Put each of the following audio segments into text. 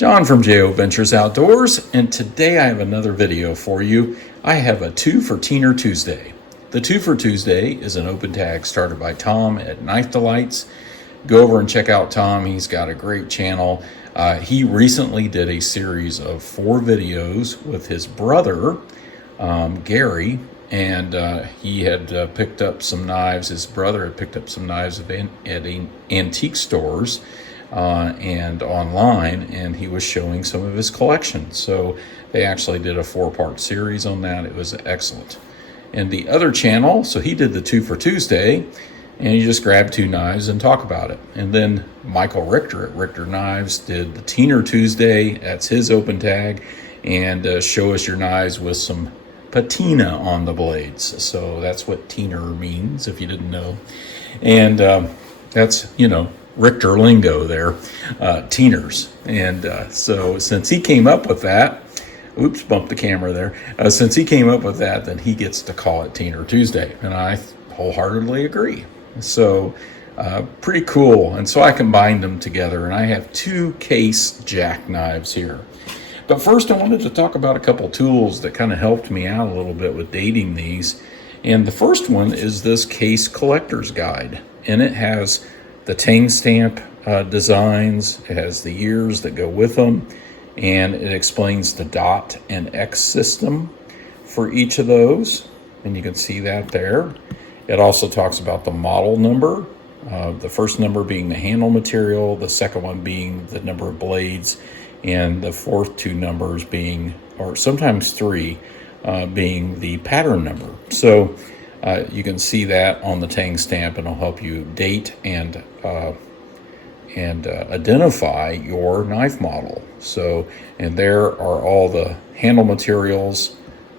John from JO Ventures Outdoors, and today I have another video for you. I have a 2 for Teener Tuesday. The 2 for Tuesday is an open tag started by Tom at Knife Delights. Go over and check out Tom. He's got a great channel. He recently did a series of 4 videos with his brother, Gary, and he had picked up some knives. His brother had picked up some knives at antique stores and online, and he was showing some of his collection. So they actually did a 4-part series on that. It was excellent. And the other channel, so he did the 2 for Tuesday, and you just grab 2 knives and talk about it. And then Michael Richter at Richter Knives did the Teener Tuesday. That's his open tag, and show us your knives with some patina on the blades. So that's what Teener means, if you didn't know. And that's, Richter lingo there, Teeners. And so since he came up with that, oops, bumped the camera there. Since he came up with that, then he gets to call it Teener Tuesday. And I wholeheartedly agree. So pretty cool. And so I combined them together, and I have 2 case jackknives here. But first I wanted to talk about a couple tools that kind of helped me out a little bit with dating these. And the first one is this case collector's guide. And it has the tang stamp designs, it has the years that go with them, and it explains the dot and X system for each of those. And you can see that there. It also talks about the model number, the first number being the handle material, the second one being the number of blades, and the fourth 2 numbers being, or sometimes 3, being the pattern number. So you can see that on the tang stamp, and it'll help you date and identify your knife model. So, and there are all the handle materials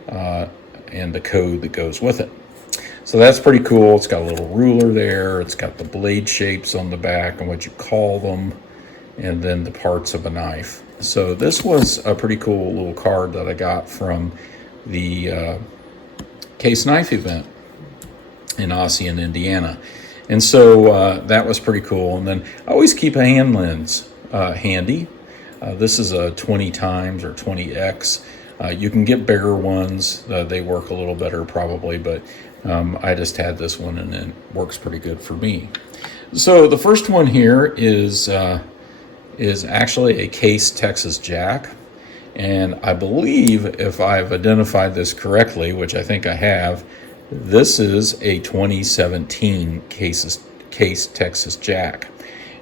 and the code that goes with it. So that's pretty cool. It's got a little ruler there. It's got the blade shapes on the back and what you call them, and then the parts of a knife. So this was a pretty cool little card that I got from the Case Knife event in Ossian, Indiana. And so that was pretty cool. And then I always keep a hand lens handy. This is a 20 times or 20X. You can get bigger ones. They work a little better probably, but I just had this one, and it works pretty good for me. So the first one here is actually a Case Texas Jack. And I believe, if I've identified this correctly, which I think I have, this is a 2017 Case Texas Jack.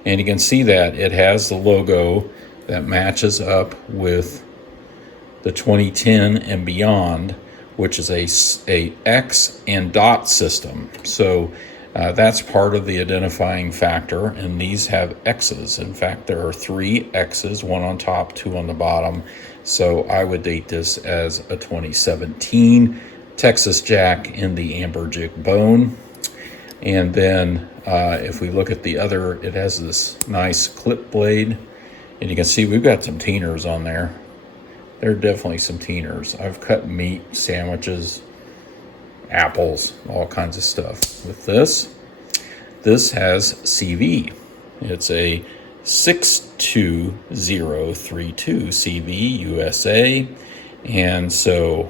And you can see that it has the logo that matches up with the 2010 and beyond, which is a X and dot system. So that's part of the identifying factor, and these have X's. In fact, there are 3 X's, 1 on top, 2 on the bottom. So I would date this as a 2017 Texas Jack in the amber jig bone. And then if we look at the other, it has this nice clip blade, and you can see we've got some Teeners on there. There are definitely some Teeners. I've cut meat, sandwiches, apples, all kinds of stuff with this. This has CV. It's a 62032 CV USA, and so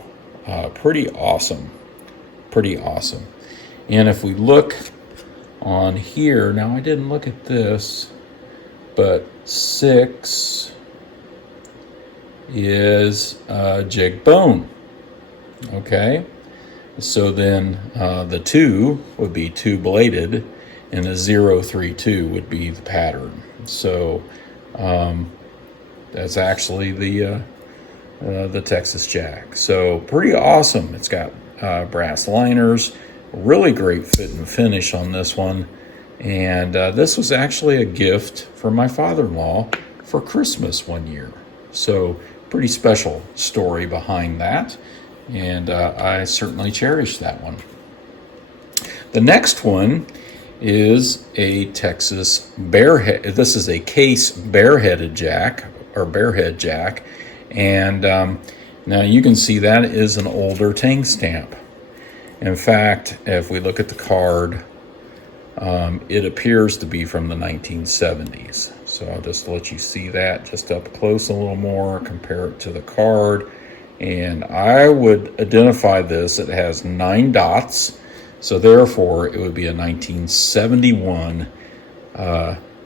pretty awesome. And if we look on here, now I didn't look at this, but 6 is jig bone. Okay, so then the 2 would be 2 bladed, and the 032 would be the pattern. So that's actually the Texas Jack. So pretty awesome. It's got brass liners, really great fit and finish on this one. And this was actually a gift from my father-in-law for Christmas one year. So pretty special story behind that. And I certainly cherish that one. The next one is a Texas Barehead. This is a Case Bareheaded Jack, or Barehead Jack. And now you can see that is an older tang stamp. In fact, if we look at the card, it appears to be from the 1970s. So I'll just let you see that just up close a little more, compare it to the card. And I would identify this, it has 9 dots. So therefore it would be a 1971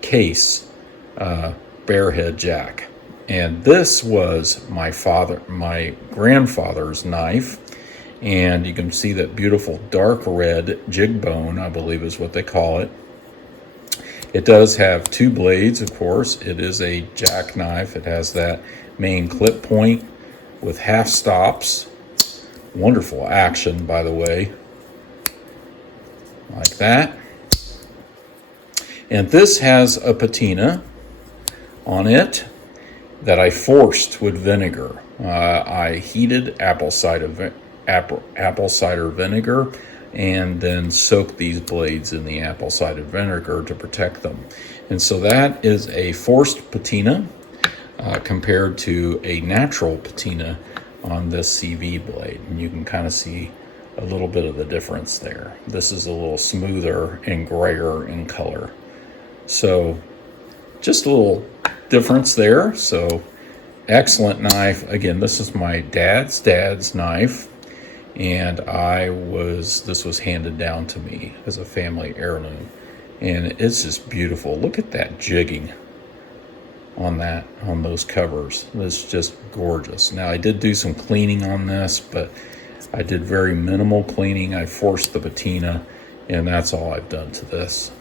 case Bearhead Jack. And this was my grandfather's knife. And you can see that beautiful dark red jig bone, I believe is what they call it. It does have 2 blades, of course. It is a jackknife. It has that main clip point with half stops. Wonderful action, by the way. Like that. And this has a patina on it that I forced with vinegar. I heated apple cider vinegar and then soaked these blades in the apple cider vinegar to protect them. And so that is a forced patina compared to a natural patina on this CV blade. And you can kind of see a little bit of the difference there. This is a little smoother and grayer in color. So just a little difference there. So excellent knife. Again, this is my dad's knife. And this was handed down to me as a family heirloom. And it's just beautiful. Look at that jigging on those covers. It's just gorgeous. Now I did do some cleaning on this, but I did very minimal cleaning. I forced the patina, and that's all I've done to this.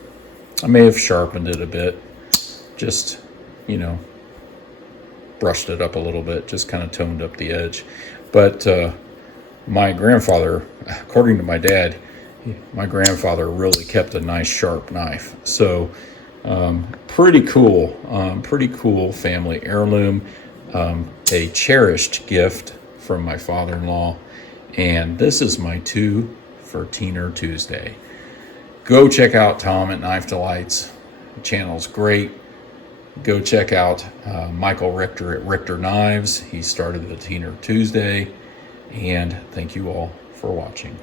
I may have sharpened it a bit, just, brushed it up a little bit, just kind of toned up the edge. But my grandfather, according to my dad, my grandfather really kept a nice sharp knife. So pretty cool family heirloom, a cherished gift from my father-in-law. And this is my 2 for Teener Tuesday. Go check out Tom at Knife Delights. The channel's great. Go check out Michael Richter at Richter Knives. He started the Teener Tuesday. And thank you all for watching.